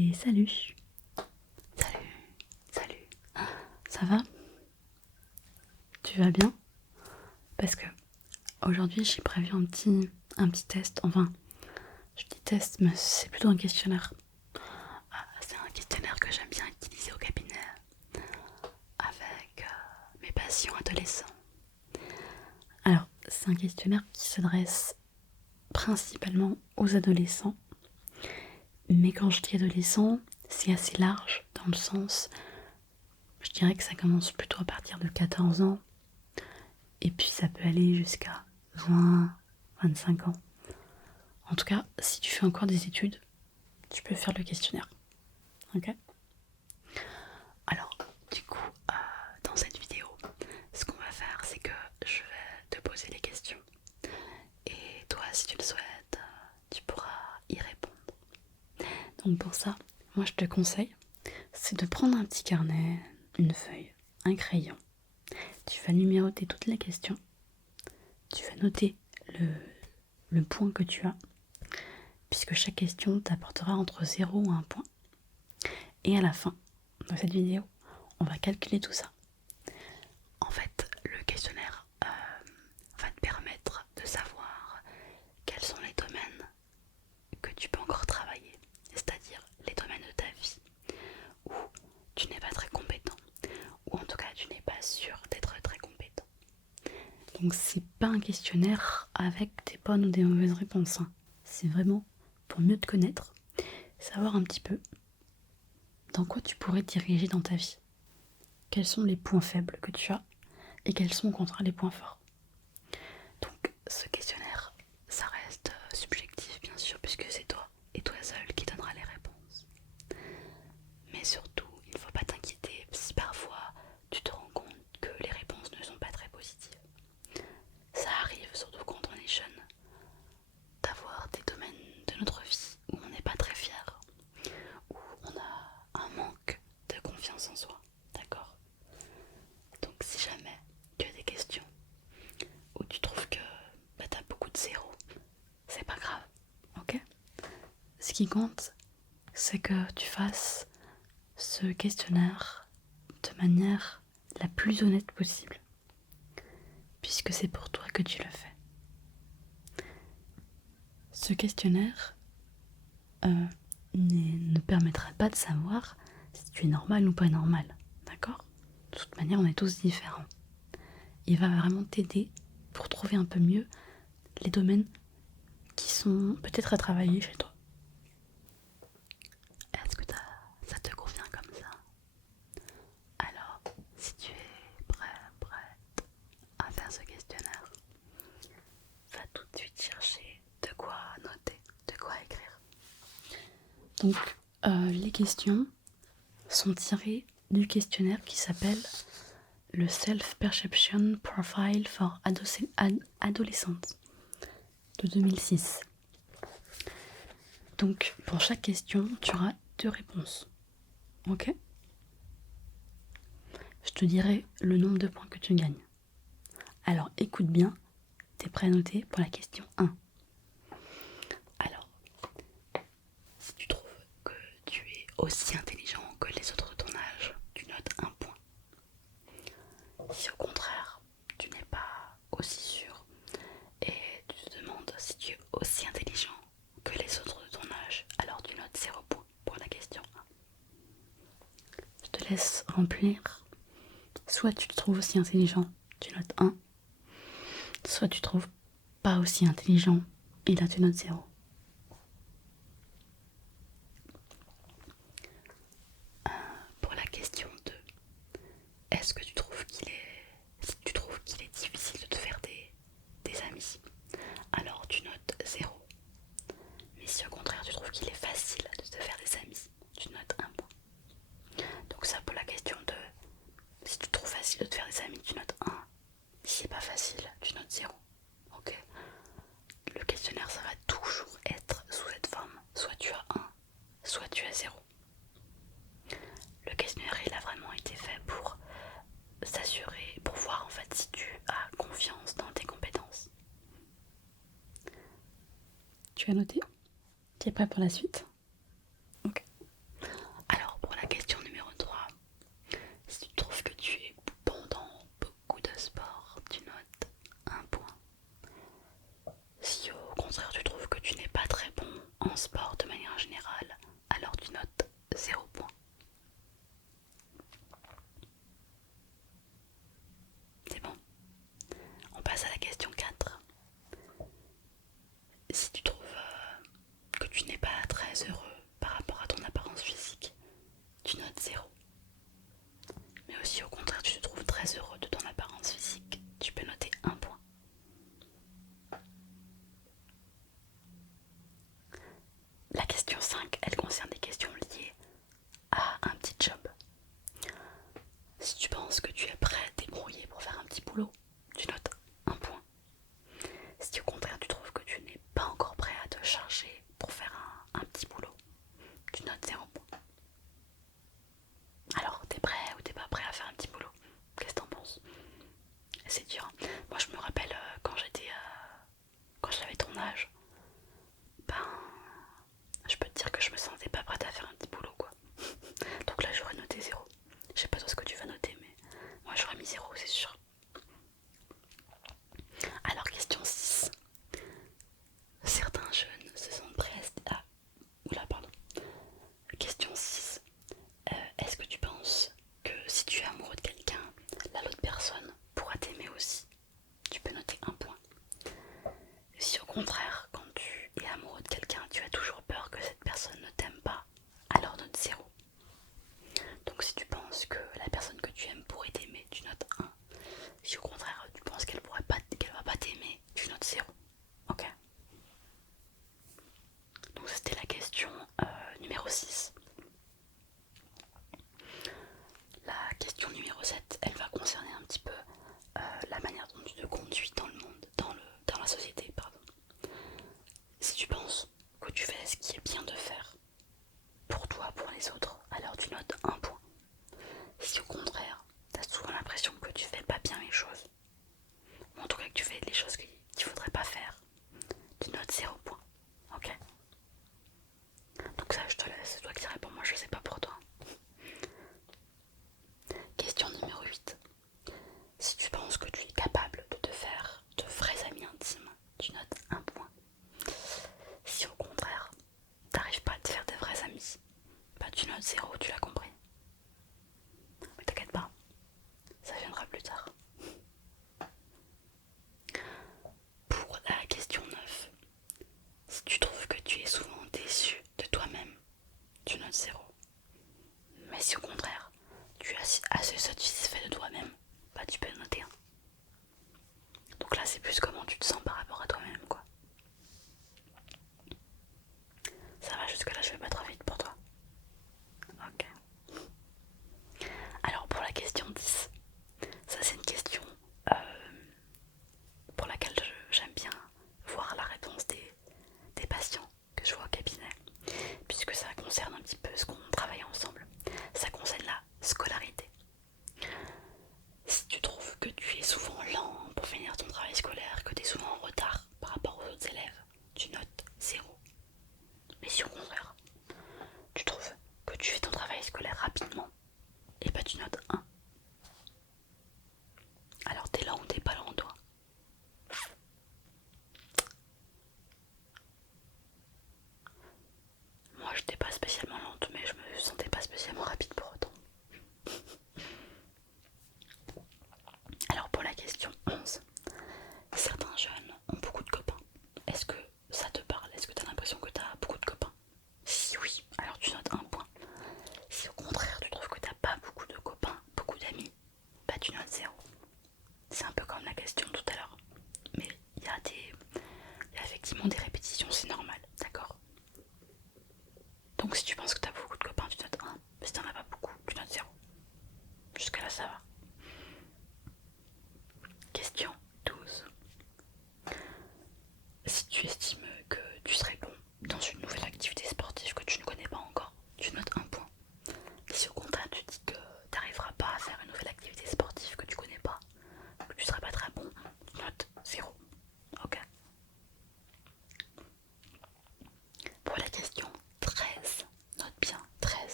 Et salut. Salut. Ça va? Tu vas bien? Parce que aujourd'hui j'ai prévu un petit test. Enfin, je dis test, mais c'est plutôt un questionnaire. C'est un questionnaire que j'aime bien utiliser au cabinet avec mes patients adolescents. Alors, c'est un questionnaire qui s'adresse principalement aux adolescents. Mais quand je dis adolescent, c'est assez large dans le sens, je dirais que ça commence plutôt à partir de 14 ans. Et puis ça peut aller jusqu'à 20, 25 ans. En tout cas, si tu fais encore des études, tu peux faire le questionnaire. Ok? Alors, du coup, dans cette vidéo, ce qu'on va faire, c'est que je vais te poser les questions. Et toi, si tu le souhaites, tu pourras y répondre. Donc pour ça, moi je te conseille, c'est de prendre un petit carnet, une feuille, un crayon. Tu vas numéroter toutes les questions. Tu vas noter le point que tu as, puisque chaque question t'apportera entre 0 et 1 point. Et à la fin de cette vidéo, on va calculer tout ça. En fait, le questionnaire va te permettre de savoir quels sont les domaines que tu peux encore travailler, c'est-à-dire les domaines de ta vie où tu n'es pas très compétent, ou en tout cas tu n'es pas sûr d'être très compétent. Donc c'est pas un questionnaire avec des bonnes ou des mauvaises réponses, hein. C'est vraiment pour mieux te connaître, savoir un petit peu dans quoi tu pourrais te diriger dans ta vie. Quels sont les points faibles que tu as et quels sont au contraire les points forts. Donc ce questionnaire, ça reste subjectif bien sûr, puisque c'est toi et toi seul qui donnera les réponses. Mais surtout, il ne faut pas t'inquiéter si parfois tu te rends compte que les réponses ne sont pas très positives. Ça arrive, surtout quand on est jeune, d'avoir des domaines de notre vie où on n'est pas très fier, où on a un manque de confiance en soi, d'accord? Donc si jamais tu as des questions où tu trouves que t'as beaucoup de zéro, c'est pas grave, ok? Ce qui compte, c'est que tu fasses ce questionnaire de manière la plus honnête possible, puisque c'est pour toi que tu le fais. Ce questionnaire ne permettra pas de savoir si tu es normal ou pas normal, d'accord? De toute manière, on est tous différents. Il va vraiment t'aider pour trouver un peu mieux les domaines qui sont peut-être à travailler chez toi. Est-ce que ça te convient comme ça? Alors, si tu es prête à faire ce questionnaire, va tout de suite chercher de quoi noter, de quoi écrire. Donc, les questions sont tirées du questionnaire qui s'appelle le Self-Perception Profile for Adolescents de 2006. Donc, pour chaque question, tu auras 2 réponses. Ok? Je te dirai le nombre de points que tu gagnes. Alors, écoute bien, t'es prêt à noter pour la question 1. Alors, si tu trouves que tu es aussi intelligent que les autres de ton âge, tu notes 1 point. Si au contraire, tu n'es pas aussi sûr et tu te demandes si tu es aussi intelligent que les autres de ton âge, alors tu notes 0 point pour la question 1. Je te laisse remplir. Soit tu te trouves aussi intelligent, tu notes 1. Soit tu te trouves pas aussi intelligent et là tu notes 0. Pour la question 2, est-ce que tu trouves qu'il est difficile de te faire des amis? Alors tu notes 0. Mais si au contraire tu trouves qu'il est facile de te faire des amis, tu notes 1 point. Donc ça pour la question 2. Si tu trouves facile de te faire des amis, tu notes 1. Si c'est pas facile, tu notes 0. Ok? Le questionnaire, ça va toujours être sous cette forme. Soit tu as 1, soit tu as 0. Le questionnaire, il a vraiment été fait pour s'assurer, pour voir en fait si tu as confiance dans tes compétences. Tu as noté? Tu es prêt pour la suite? Ok. sport de manière générale, alors tu notes 0 point. C'est bon. On passe à la question 4. Si tu trouves que tu n'es pas très heureux par rapport à ton apparence physique, tu notes 0. Mais aussi au contraire, tu te trouves très heureux de ton apparence physique, tu peux noter 1 point. La question 5, elle concerne des questions liées à un petit job. Si tu penses que tu es prêt à te débrouiller pour faire un petit boulot, tu notes 1 point. Si au contraire tu trouves que tu n'es pas encore prêt à te charger pour faire un petit boulot, tu notes 0 point. Alors, t'es prêt ou t'es pas prêt à faire un petit boulot? Qu'est-ce que t'en penses? C'est dur, hein. Moi je me rappelle quand j'avais ton âge, ben je peux te dire que je me sentais pas prête à faire un petit boulot quoi. Donc là j'aurais noté 0. Je sais pas toi ce que tu vas noter, mais moi j'aurais mis 0, c'est sûr. Alors question 6. Certains jeunes se sentent prêts à... Oula pardon. Question 6. Est-ce que tu penses que si tu es amoureux de quelqu'un, l'autre personne pourra t'aimer aussi? Tu peux noter 1 point. Si au contraire, quand tu es amoureux de quelqu'un, tu as toujours peur que cette personne ne t'aime pas, alors note 0. Donc si tu penses que la personne que tu aimes pourrait t'aimer, tu notes 1. Si au contraire tu penses qu'elle va pas t'aimer, tu notes 0. Ok. Donc c'était la question numéro 6. La question numéro 7, elle va concerner un petit peu la manière dont tu te conduis dans le monde, dans la société, pardon. Si tu penses que tu fais ce qui est bien de faire pour toi, pour les autres, alors tu notes 1 point. Si au contraire, tu as souvent l'impression que tu fais pas bien les choses, ou en tout cas que tu fais les choses qu'il faudrait pas faire, tu notes 0 point. Ok. Donc ça je te laisse, c'est toi qui réponds, moi je sais pas pour toi. Question numéro 8. Si tu penses que tu es capable de te faire de vrais amis intimes, tu notes 1 point. Si au contraire, t'arrives pas à te faire de vrais amis, bah tu notes 0, tu l'as compris. Mais t'inquiète pas, ça viendra plus tard. Pour la question 9, si tu trouves que tu es souvent déçu de toi-même, tu notes 0. Mais si au contraire, tu es assez satisfait de toi-même, bah tu peux noter 1. Donc là c'est plus comment tu te sens par rapport à toi-même quoi. Ça va jusque là, je vais pas trop vite pour toi. Ok. Alors pour la question 10, ça c'est une question pour laquelle j'aime bien voir la réponse des patients que je vois au cabinet, puisque ça concerne un petit peu ce qu'on travaille ensemble. Ça concerne la scolarité. Si tu trouves que tu es souvent lent pour finir ton travail scolaire, que tu es souvent en retard par rapport aux autres élèves, tu notes 0. Mais si au contraire, tu trouves que tu fais ton travail scolaire rapidement, et bah tu notes 1. Alors t'es lent ou t'es pas lent toi? Moi j'étais pas spécialement lente, mais je me sentais pas spécialement rapide pour autant. Alors pour la question 11, certains jeunes ont beaucoup de copains. Est-ce que ça te parle? Est-ce que tu as l'impression que tu as beaucoup de copains? Si oui, alors tu notes 1 point. Si au contraire tu trouves que tu n'as pas beaucoup de copains,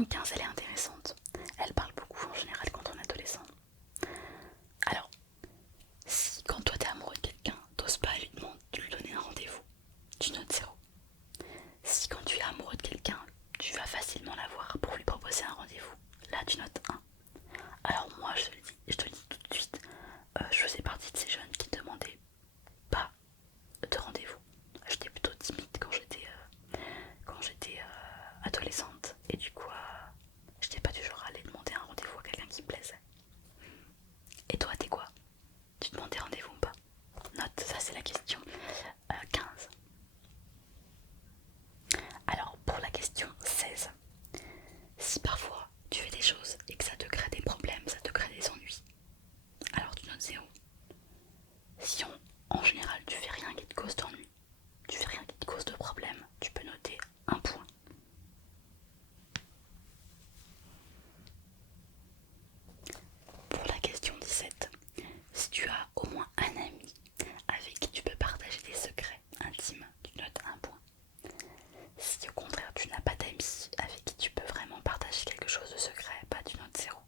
question 15, elle est intéressante. Elle parle beaucoup en général quand on est adolescent. Alors, si quand toi t'es amoureux de quelqu'un, t'oses pas lui donner un rendez-vous, tu notes 0. Si quand tu es amoureux de quelqu'un, tu vas facilement la voir pour lui proposer un rendez-vous, là tu notes 1. Alors moi je te le dis tout de suite, je faisais partie de ces jeunes qui demandaient pas de rendez-vous. J'étais plutôt timide quand j'étais adolescente et du coup j'étais pas du genre à aller demander un rendez-vous à quelqu'un qui me plaisait. Et toi t'es quoi? Tu demandes des rendez-vous ou pas? Note, ça c'est la question 15. Alors pour la question 16, si parfois tu fais des choses et que ça te crée des problèmes, ça te crée des ennuis, alors tu notes 0. Si en général tu fais rien qui te cause d'ennui, tu fais rien qui te cause de problème, tu peux noter 1 point. Pour la question 17, si tu as au moins un ami avec qui tu peux partager des secrets intimes, tu notes 1 point. Si au contraire tu n'as pas d'amis avec qui tu peux vraiment partager quelque chose de secret, bah tu notes 0.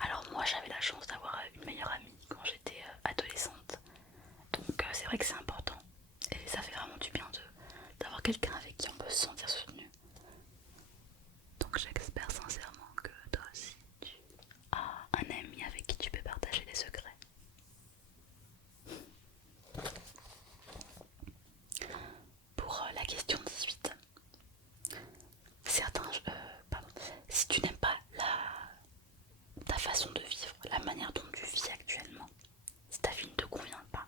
Alors moi j'avais la chance d'avoir une meilleure amie quand j'étais adolescente, donc c'est vrai que c'est important et ça fait vraiment du bien d'avoir quelqu'un avec qui on peut se sentir soutenu. Donc j'espère sincèrement que toi aussi tu as un ami avec qui tu peux partager des secrets. Pour la question 18, si tu n'aimes pas ta façon de vivre, la manière dont tu vis actuellement, si ta vie ne te convient pas,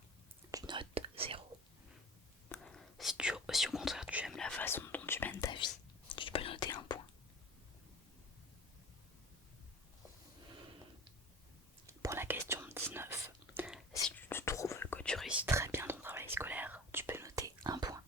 tu notes 0. Si au contraire tu aimes la façon dont tu mènes ta vie, tu peux noter 1 point. Pour la question 19, si tu trouves que tu réussis très bien ton travail scolaire, tu peux noter 1 point.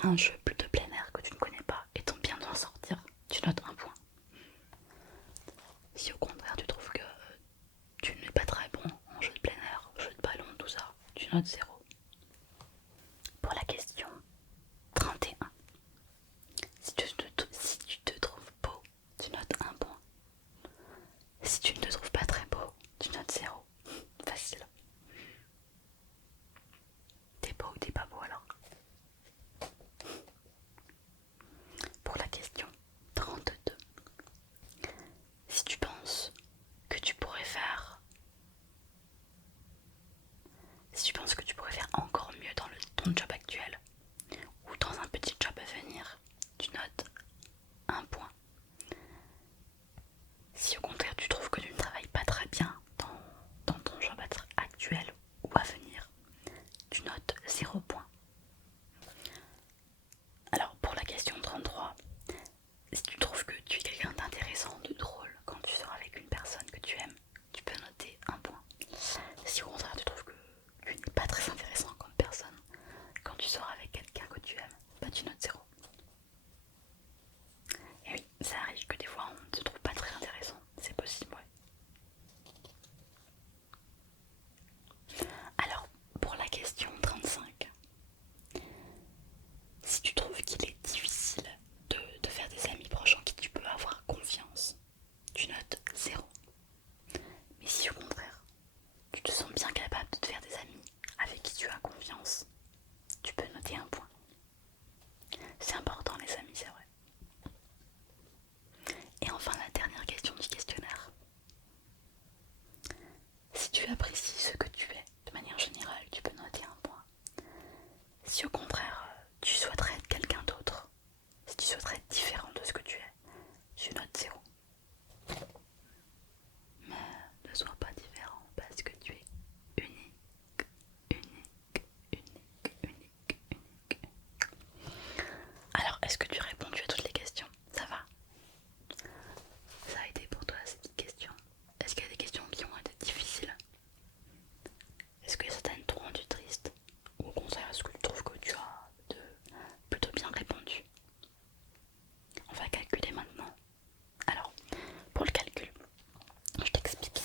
découvrir un jeu de plein air que tu ne connais pas et t'en bien d'en sortir, tu notes 1 point. Si au contraire tu trouves que tu n'es pas très bon en jeu de plein air, jeu de ballon, tout ça, tu notes 0. Pour la question 31, si tu te trouves beau, tu notes 1 point. Si tu ne te trouves pas très beau, tu notes 0. Facile. T'es beau ou t'es pas beau alors? Pour la question 32, si tu penses que tu pourrais faire encore mieux dans ton job actuel ou dans un petit job à venir, tu notes 1 point. Si au contraire tu trouves que tu ne travailles pas très bien dans ton job actuel ou à venir, tu notes 0 point. Alors pour la question 33, si tu trouves que tu es quelqu'un d'intéressant, de drôle quand tu sors avec une personne que tu aimes, tu peux noter 1 point. Si au contraire tu trouves que tu n'es pas très intéressant comme personne quand tu sors avec quelqu'un que tu aimes, bah tu notes 0. Et oui, ça arrive que des fois on ne se trouve pas très intéressant, c'est possible, ouais. Alors, pour la question 35, si tu trouves qu'il est difficile de faire des amis proches en qui tu peux avoir confiance, tu notes 0. Mais si au contraire, tu te sens bien capable de te faire des amis avec qui tu as confiance, tu peux noter 1 point. C'est important les amis, c'est vrai. Et enfin la dernière question du questionnaire. Si tu apprécies ce que tu es, de manière générale, tu peux noter 1 point. Si au contraire, tu souhaiterais être quelqu'un d'autre, si tu souhaiterais être différent de ce que tu es, tu notes 0. Mais ne sois pas différent parce que tu es unique, unique, unique, unique, unique. Alors, est-ce que tu as répondu à toutes les questions? Ça va? Ça a été pour toi ces petites questions? Est-ce qu'il y a des questions qui ont été difficiles? Est-ce que certaines t'ont rendu triste? Ou au contraire, est-ce que tu trouves que tu as plutôt bien répondu? On va calculer maintenant. Alors, pour le calcul, je t'explique.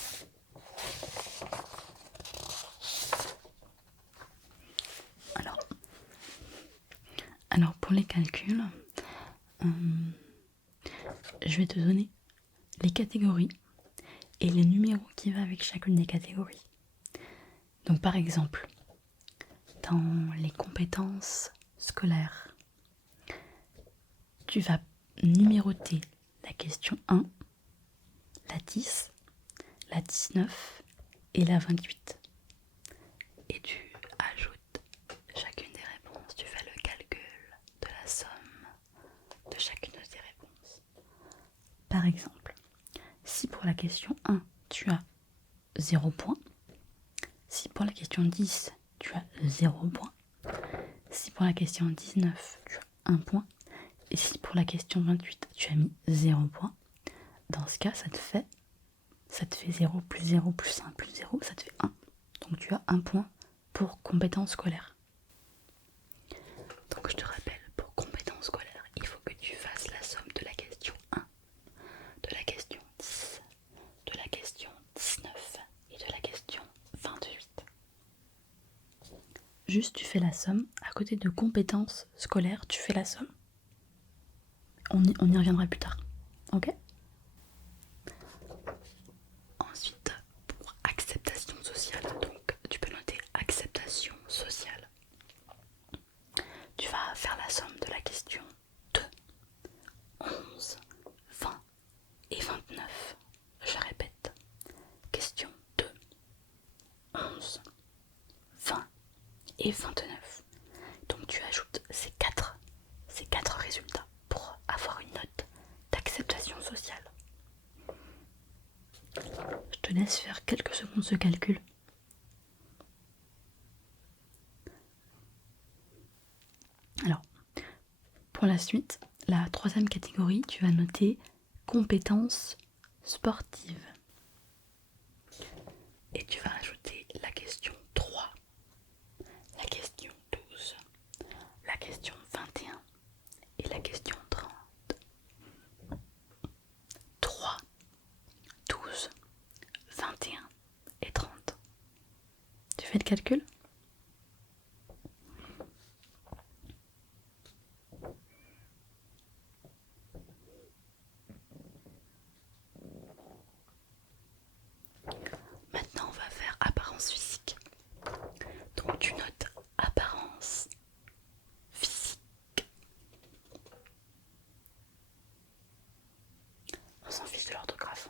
Alors pour les calculs, je vais te donner les catégories et les numéros qui vont avec chacune des catégories. Donc par exemple, dans les compétences scolaires, tu vas numéroter la question 1, la 10, la 19 et la 28. Et tu ajoutes chacune des réponses, tu fais le calcul de la somme de chacune de tes réponses. Par exemple, si pour la question 1, tu as 0 point, si pour la question 10, tu as 0 point, si pour la question 19, tu as 1 point, et si pour la question 28, tu as mis 0 point, dans ce cas, ça te fait 0 plus 0 plus 1 plus 0, ça te fait 1. Donc tu as 1 point pour compétence scolaire. Donc je te rappelle, pour compétence scolaire, il faut que tu fasses la somme de la question 1, de la question 10, de la question 19 et de la question 28. Juste tu fais la somme, à côté de compétences scolaires, tu fais la somme. On y reviendra plus tard, ok? Ensuite, pour acceptation sociale, donc tu peux noter acceptation sociale. Tu vas faire la somme de la question 2, 11, 20 et 29. Je répète, question 2, 11, 20 et 29. Donc tu ajoutes ces quatre résultats pour avoir une note d'acceptation sociale. Je te laisse faire quelques secondes ce calcul. Alors, pour la suite, la troisième catégorie, tu vas noter compétences sportives. Et tu vas ajouter la question 3, la question 12, la question 21 fais le calcul? Maintenant, on va faire apparence physique. Donc, tu notes apparence physique. On s'en fiche de l'orthographe.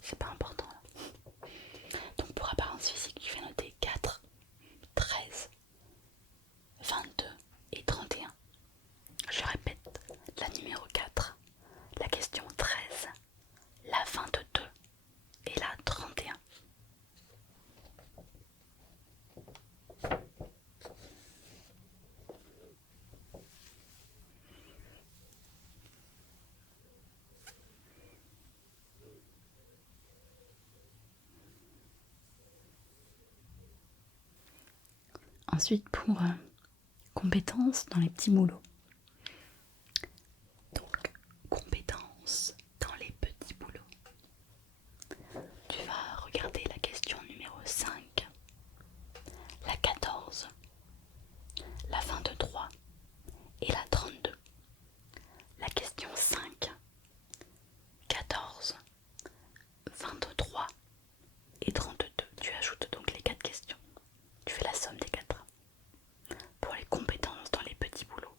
C'est pas important là. Donc, pour apparence physique, tu fais noter 4, 13, 22 et 31. Je répète, la numéro 4, la question 13, la 22 et la 31. Ensuite, pour compétences dans les petits boulots. Donc, compétences dans les petits boulots. Tu vas regarder la question numéro 5, la 14, la 23 et la 32. La question 5, 14, 23 et 32. Tu ajoutes donc les 4 questions. Tu fais la somme des 4. Pour les compétences dans les petits boulots,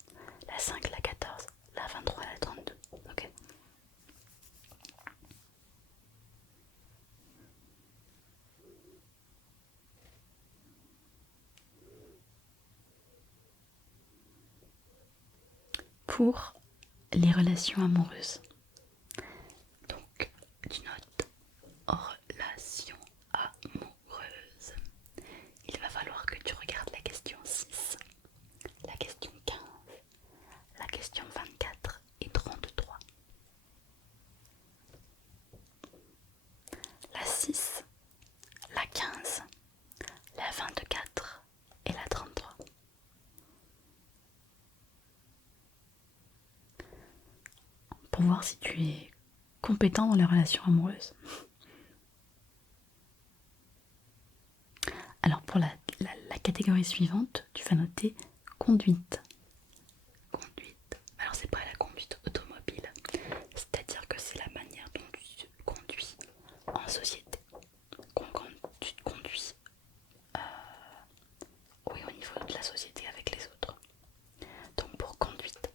la 5, la 14, la 23 et la 32. Ok. Pour les relations amoureuses. Donc, tu notes relations amoureuses. Il va falloir que tu regardes la question 6, la question 15, la question 24 et 33. La 6, la 15, la 24 et la 33. Pour voir si tu es compétent dans les relations amoureuses. Alors pour la catégorie suivante, tu vas noter conduite. Conduite. Alors c'est pas la conduite automobile, c'est-à-dire que c'est la manière dont tu te conduis en société. Quand tu te conduis oui, au niveau de la société avec les autres. Donc pour conduite,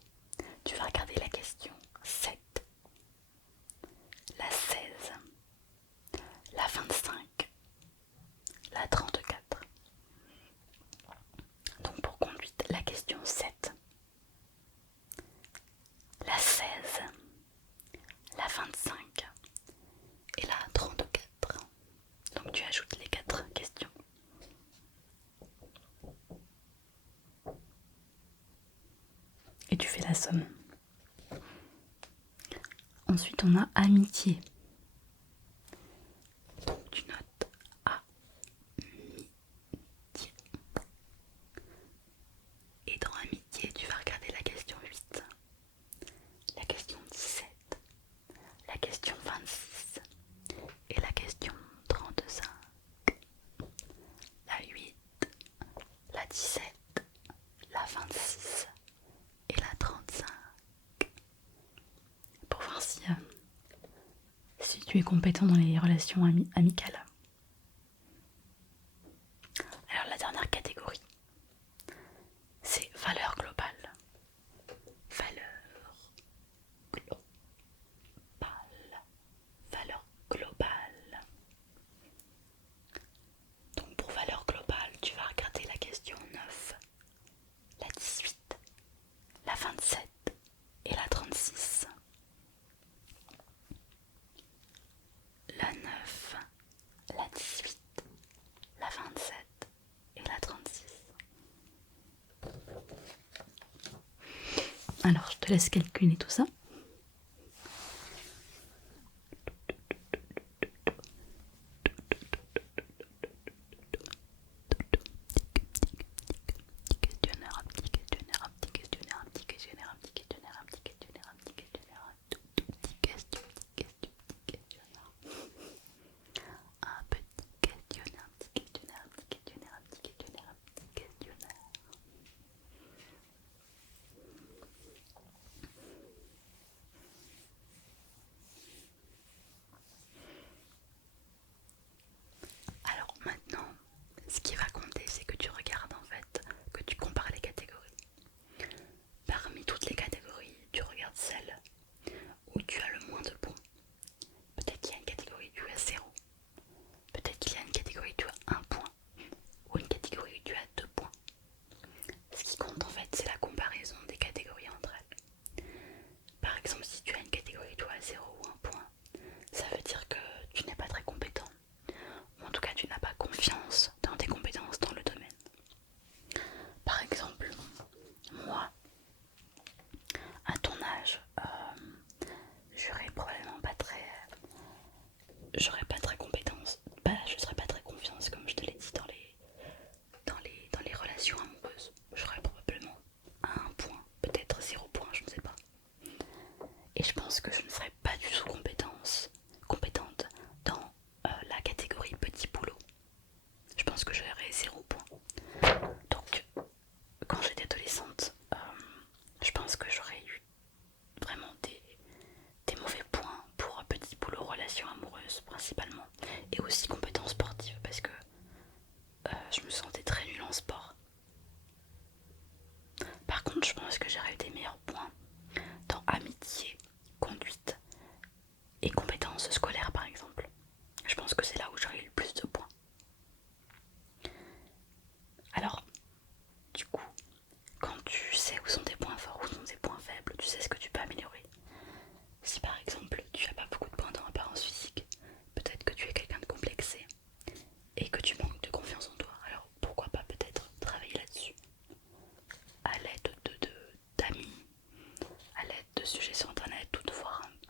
tu vas regarder la question 7, la 16, la 25, la 34. Donc pour conduite, la question 7, la 16, la 25 et la 34. Donc tu ajoutes les 4 questions. Et tu fais la somme. Ensuite, on a amitié. Donc tu notes amitié. Et dans amitié, tu vas regarder la question 8, la question 17, la question 26 et la question 35. La 8, la 17, la 26 et la 35. Pour voir si tu es compétent dans les relations amicales. Alors la dernière catégorie, c'est valeur globale. Valeur globale. Valeur globale. Donc pour valeur globale, tu vas regarder la question 9, la 18, la 27 et la 36. La 9, la 18, la 27 et la 36. Alors je te laisse calculer tout ça.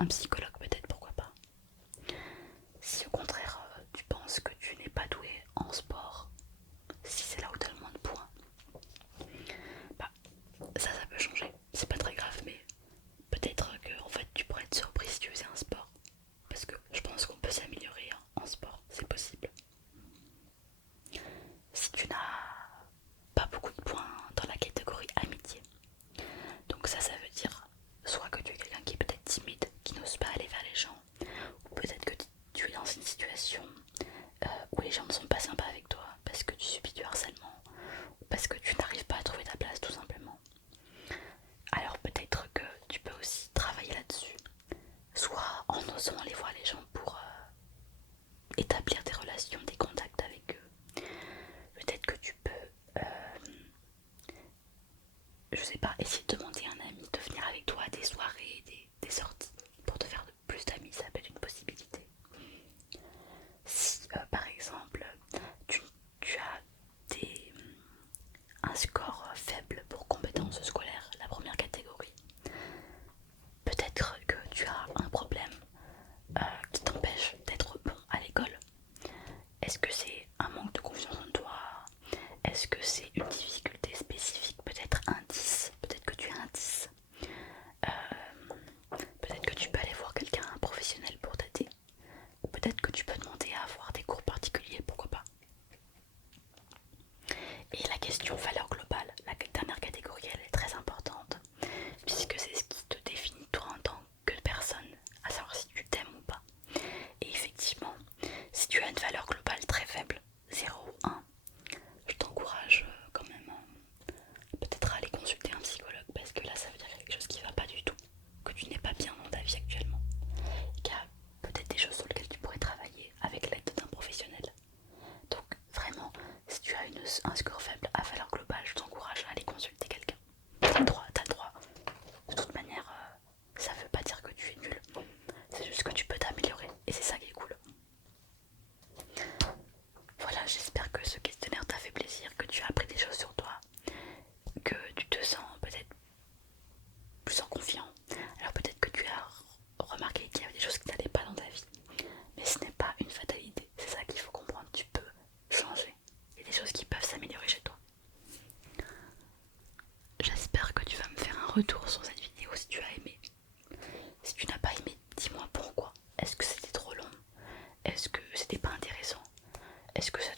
un psychologue peut-être, pourquoi pas. Si au contraire tu penses que tu n'es pas doué en sport, si c'est là où tu as le moins de points, bah ça peut changer. C'est pas très grave, mais peut-être que en fait tu pourrais être surpris si tu faisais un sport. Parce que je pense qu'on peut s'améliorer en sport, c'est possible. Si tu n'as pas beaucoup de points dans la catégorie amitié, donc ça veut dire soit que tu es quelqu'un qui est peut-être timide, qui n'ose pas aller vers les gens, ou peut-être que tu es dans une situation où les gens ne sont pas sympas avec toi parce que tu subis du harcèlement, ou parce que tu n'arrives pas à trouver ta place tout simplement. Alors peut-être que tu peux aussi travailler là-dessus, soit en osant aller voir les gens pour établir des relations, des contacts avec eux. Peut-être que tu peux, je sais pas, essayer de demander à un ami de venir avec toi à des soirées, des sorties, pour te faire plus d'amis, ça peut être une possibilité. Si par exemple tu as un score faible pour compétences scolaires, la première catégorie, peut-être que tu as un problème qui t'empêche d'être bon à l'école. Est-ce que c'est un manque de confiance en toi? Est-ce que c'est une difficulté spécifique? Peut-être un 10, peut-être que tu as un 10. Peut-être que tu peux aller voir quelqu'un, un professionnel pour t'aider. Ou peut-être que tu peux demander à avoir des cours particuliers, pourquoi pas. Et la question valeur globale, la dernière catégorie, elle est très importante, puisque c'est ce qui te définit toi en tant que personne, à savoir si tu t'aimes ou pas. Et effectivement, si tu as une valeur globale très faible, 0 ou 1, je t'encourage quand même peut-être à aller consulter un psychologue, parce que là ça veut dire quelque chose qui va pas du tout, que tu n'es pas bien dans ta vie actuellement, et qu'il y a peut-être des choses sur lesquelles tu pourrais travailler avec l'aide d'un professionnel. Donc vraiment, si tu as un score faible à valeur globale, je t'encourage à aller consulter quelqu'un. T'as le droit, t'as le droit. De toute manière, ça veut pas dire que tu es nul, c'est juste que tu peux t'améliorer, et c'est ça qui est cool. Voilà, j'espère que ce questionnaire t'a fait plaisir, que tu as appris des choses sur toi, que tu te sens peut-être plus en confiant. Alors peut-être que tu as remarqué qu'il y avait des choses qui n'allaient pas dans ta vie, mais ce n'est pas une fatalité, c'est ça qu'il faut comprendre, tu peux changer, il y a des choses qui peuvent s'améliorer chez toi. J'espère que tu vas me faire un retour sur cette vidéo si tu as aimé. Si tu n'as pas aimé, dis-moi pourquoi. Est-ce que c'était trop long? Est-ce que c'était pas intéressant? Est-ce que ça